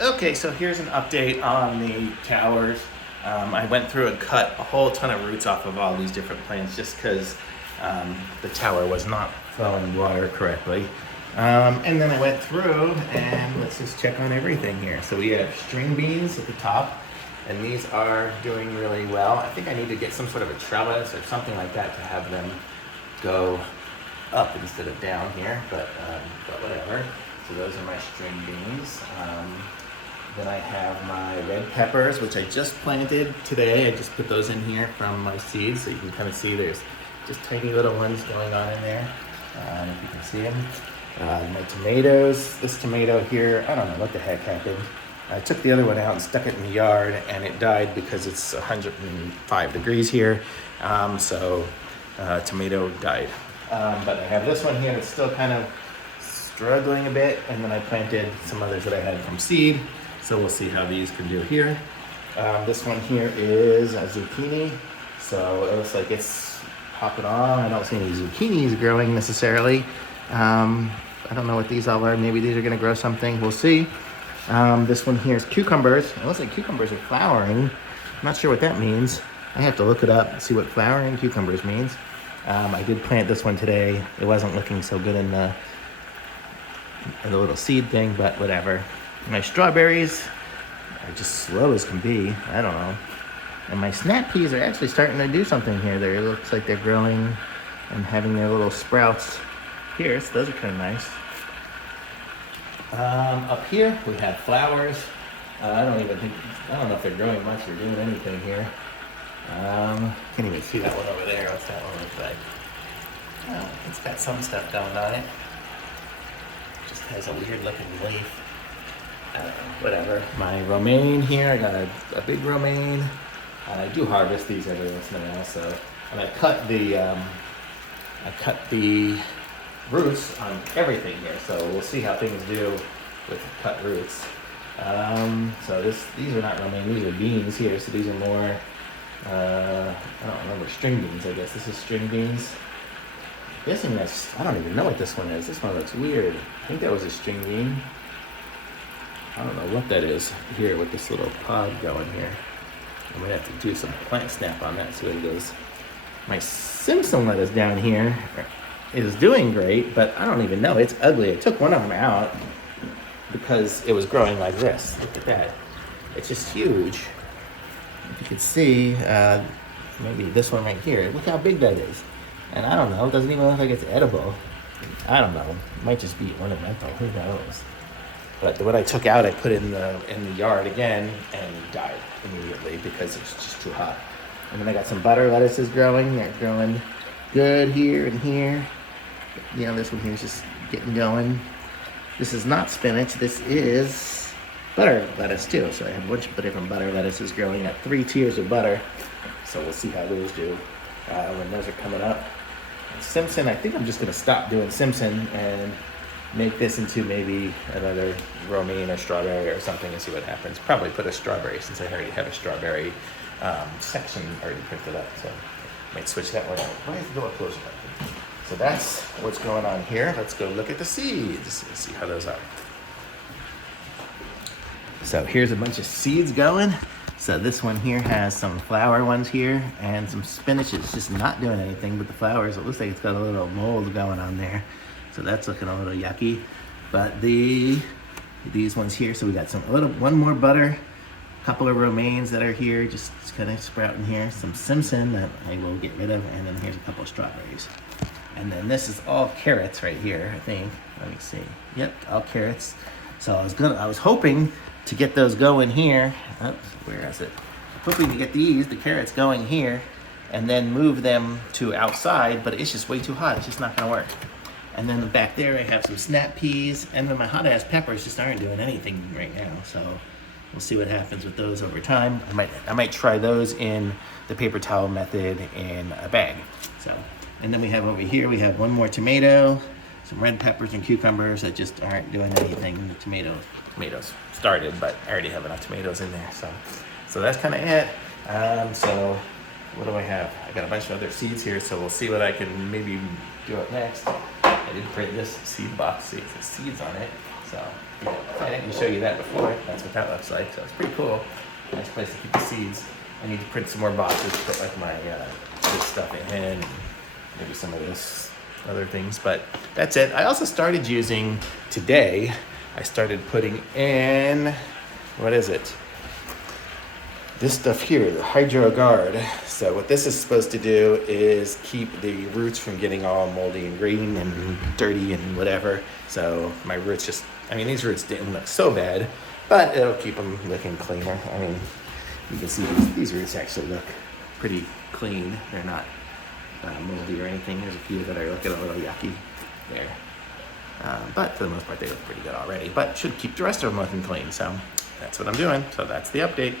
Okay, so here's an update on the towers. I went through and cut a whole ton of roots off of all these different plants just because the tower was not flowing water correctly. And then I went through and let's just check on everything here. So we have string beans at the top, and these are doing really well. I think I need to get some sort of a trellis or something like that to have them go up instead of down here, but whatever. So those are my string beans. Then I have my red peppers, which I just planted today. I just put those in here from my seeds, so you can kind of see there's just tiny little ones going on in there, if you can see them. My tomatoes, this tomato here, I don't know what the heck happened. I took the other one out and stuck it in the yard, and it died because it's 105 degrees here, so tomato died. But I have this one here that's still kind of struggling a bit, and then I planted some others that I had from seed. So we'll see how these can do here. This one here is a zucchini. So it looks like it's popping on. I don't see any zucchinis growing necessarily. I don't know what these all are. Maybe these are gonna grow something. We'll see. This one here is cucumbers. It looks like cucumbers are flowering. I'm not sure what that means. I have to look it up and see what flowering cucumbers means. I did plant this one today. It wasn't looking so good in the little seed thing, but whatever. My strawberries are just slow as can be. I don't know. And my snap peas are actually starting to do something here. It looks like they're growing and having their little sprouts here. So those are kind of nice. Up here we have flowers. I don't know if they're growing much or doing anything here. Can't even see that one over there. What's that one look like? Oh, it's got some stuff going on it. Just has a weird looking leaf. Whatever. My romaine here, I got a big romaine. I do harvest these every once in a while, so and I cut the roots on everything here, so we'll see how things do with cut roots. So these are not romaine, these are beans here, so these are more I don't remember, string beans, I guess. This is string beans. I don't even know what this one is. This one looks weird. I think that was a string bean. I don't know what that is here with this little pod going here. I'm gonna have to do some plant snap on that, see what it is. My Simpson lettuce down here is doing great, but I don't even know. It's ugly. I took one of them out because it was growing like this. Look at that. It's just huge. If you can see, maybe this one right here. Look how big that is. And I don't know. It doesn't even look like it's edible. I don't know. It might just be ornamental. Who knows? But what I took out, I put in the yard again, and died immediately because it's just too hot. And then I got some butter lettuces growing. They're growing good here and here. You know, this one here is just getting going. This is not spinach. This is butter lettuce too. So I have a bunch of different butter lettuces growing at 3 tiers of butter. So we'll see how those do when those are coming up. And Simpson, I think I'm just gonna stop doing Simpson and make this into maybe another romaine or strawberry or something and see what happens. Probably put a strawberry since I already have a strawberry section already printed up. So I might switch that one out. Why is the door closed up? So that's what's going on here. Let's go look at the seeds. Let's see how those are. So here's a bunch of seeds going. So this one here has some flower ones here and some spinach. It's just not doing anything but the flowers. It looks like it's got a little mold going on there. So that's looking a little yucky. But these ones here, so we got one more butter, a couple of romaines that are here, just kind of sprouting here, some Simpson that I will get rid of, and then here's a couple of strawberries. And then this is all carrots right here, I think. Let me see. Yep, all carrots. So I was hoping to get those going here. Oops, where is it? Hoping to get the carrots going here, and then move them to outside, but it's just way too hot. It's just not gonna work. And then back there I have some snap peas, and then my hot ass peppers just aren't doing anything right now. So we'll see what happens with those over time. I might try those in the paper towel method in a bag. So, and then we have over here, we have one more tomato, some red peppers and cucumbers that just aren't doing anything. The tomatoes started, but I already have enough tomatoes in there. So that's kind of it. So what do I have? I got a bunch of other seeds here, so we'll see what I can maybe do up next. I did print this seed box, see it says seeds on it. So yeah, I didn't show you that before. That's what that looks like. So it's pretty cool. Nice place to keep the seeds. I need to print some more boxes to put like my this stuff in, and maybe some of this other things. But that's it. I also started using today. I started putting in, what is it? This stuff here, the Hydro Guard. So what this is supposed to do is keep the roots from getting all moldy and green and dirty and whatever. So my roots just, I mean, these roots didn't look so bad, but it'll keep them looking cleaner. I mean, you can see these roots actually look pretty clean. They're not moldy or anything. There's a few that are looking a little yucky there. But for the most part, they look pretty good already, but should keep the rest of them looking clean. So that's what I'm doing. So that's the update.